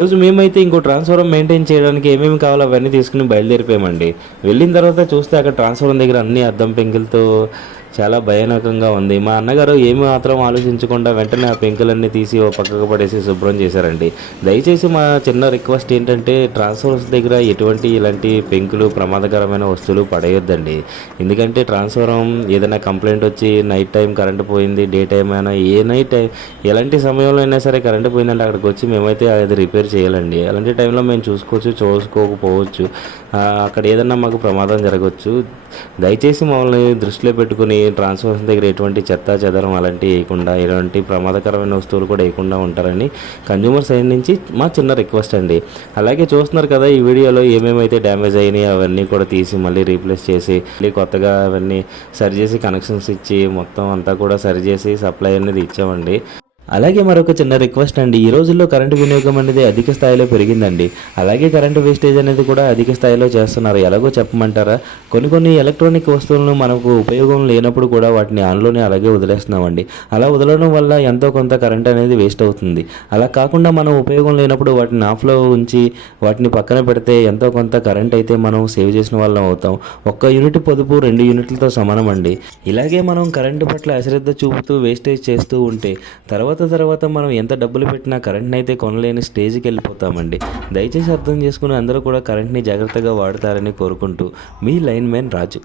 రోజు మేమైతే ఇంకో ట్రాన్స్ఫారం మెయింటైన్ చేయడానికి ఏమేమి కావాలో అవన్నీ తీసుకుని బయలుదేరిపోయామండి. వెళ్ళిన తర్వాత చూస్తే అక్కడ ట్రాన్స్ఫారం దగ్గర అన్ని అద్దం పెంకులతో చాలా భయానకంగా ఉంది. మా అన్నగారు ఏమి మాత్రం ఆలోచించకుండా వెంటనే ఆ పెంకులన్నీ తీసి ఓ పక్కకు పడేసి శుభ్రం చేశారండి. దయచేసి మా చిన్న రిక్వెస్ట్ ఏంటంటే ట్రాన్స్ఫార్మర్స్ దగ్గర ఎటువంటి ఇలాంటి పెంకులు ప్రమాదకరమైన వస్తువులు పడేయొద్దండి. ఎందుకంటే ట్రాన్స్ఫారం ఏదైనా కంప్లైంట్ వచ్చి నైట్ టైం కరెంటు పోయింది, డే టైం అయినా టైం ఎలాంటి సమయంలో అయినా సరే కరెంటు పోయిందంటే అక్కడికి వచ్చి మేమైతే అది రిపేర్ చేయాలండి. అలాంటి టైంలో మేము చూసుకోకపోవచ్చు. అక్కడ ఏదన్నా మాకు ప్రమాదం జరగవచ్చు. దయచేసి మమ్మల్ని దృష్టిలో పెట్టుకుని ట్రాన్స్ఫార్మర్స్ దగ్గర ఎటువంటి చెత్త చెదరం అలాంటివి వేయకుండా, ఎలాంటి ప్రమాదకరమైన వస్తువులు కూడా వేయకుండా ఉంటారని కన్జ్యూమర్ సైడ్ నుంచి మా చిన్న రిక్వెస్ట్ అండి. అలాగే చూస్తున్నారు కదా, ఈ వీడియోలో ఏమేమైతే డ్యామేజ్ అయినాయి అవన్నీ కూడా తీసి మళ్ళీ రీప్లేస్ చేసి మళ్ళీ కొత్తగా అవన్నీ సరిచేసి కనెక్షన్స్ ఇచ్చి మొత్తం అంతా కూడా సరిచేసి సప్లై అనేది ఇచ్చామండి. అలాగే మరొక చిన్న రిక్వెస్ట్ అండి, ఈ రోజుల్లో కరెంటు వినియోగం అనేది అధిక స్థాయిలో పెరిగిందండి. అలాగే కరెంటు వేస్టేజ్ అనేది కూడా అధిక స్థాయిలో చేస్తున్నారు. ఎలాగో చెప్పమంటారా? కొన్ని ఎలక్ట్రానిక్ వస్తువులను మనకు ఉపయోగం లేనప్పుడు కూడా వాటిని ఆన్లోనే అలాగే వదిలేస్తున్నామండి. అలా వదలడం వల్ల ఎంతో కొంత కరెంట్ అనేది వేస్ట్ అవుతుంది. అలా కాకుండా మనం ఉపయోగం లేనప్పుడు వాటిని ఆఫ్లో ఉంచి వాటిని పక్కన పెడితే ఎంతో కొంత కరెంట్ అయితే మనం సేవ్ చేసిన వాళ్ళం అవుతాం. 1 యూనిట్ పొదుపు 2 యూనిట్లతో సమానం అండి. ఇలాగే మనం కరెంటు పట్ల అశ్రద్ధ చూపుతూ వేస్టేజ్ చేస్తూ ఉంటే తర్వాత మనం ఎంత డబ్బులు పెట్టినా కరెంట్ని అయితే కొనలేని స్టేజ్కి వెళ్ళిపోతామండి. దయచేసి అర్థం చేసుకుని అందరూ కూడా కరెంట్ని జాగ్రత్తగా వాడతారని కోరుకుంటూ మీ లైన్ మ్యాన్ రాజు.